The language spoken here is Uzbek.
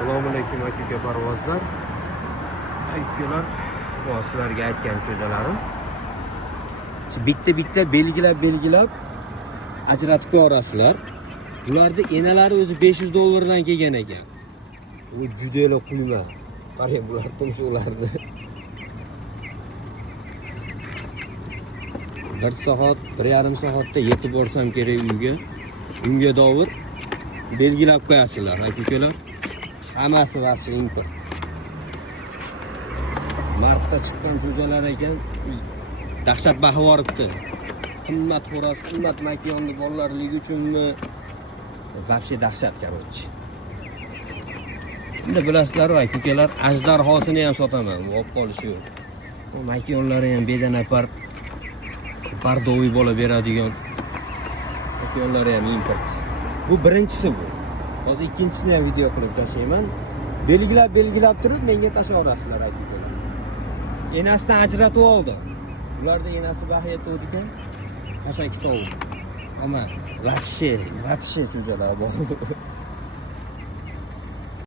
Assalomualaykum aka parvozlar. Akalar, bu sizlarga aytgan cho'jalarim. Bitta belgilab ajratib ko'rasizlar. Bularda enalari o'zi $500 dan kelgan ekan. Bu juda quyma. Qarang bular tumshuqlarni. 1 soat, 1,5 soatda yetib borsam kerak uyga. Unga davr belgilab qo'yasizlar, akalar. Hammasi vaqti import. Martda chiqqan cho'jalar ekan, dahshat baho boribdi. Qimmat xo'roz, qimmat makonni bolalarligi uchunmi? Vaqti dahshat короче. Endi bilasizlar, akalar, ajdarhosini ham sotaman. Bu olib qolish yo'q. Bu makonlari ham bedanapar bardoviy bo'la beradigan makonlari ham import. Bu birinchisi bu. Hozir ikkinchisini ham video qilib tashlayman. Belgilab turib menga tashlaverasizlar akalar. Enasidan ajratib oldi. Ularda enasi bahiyat o'tgan. Qashaki tovuq. Ama vahshiy cho'jalar bor.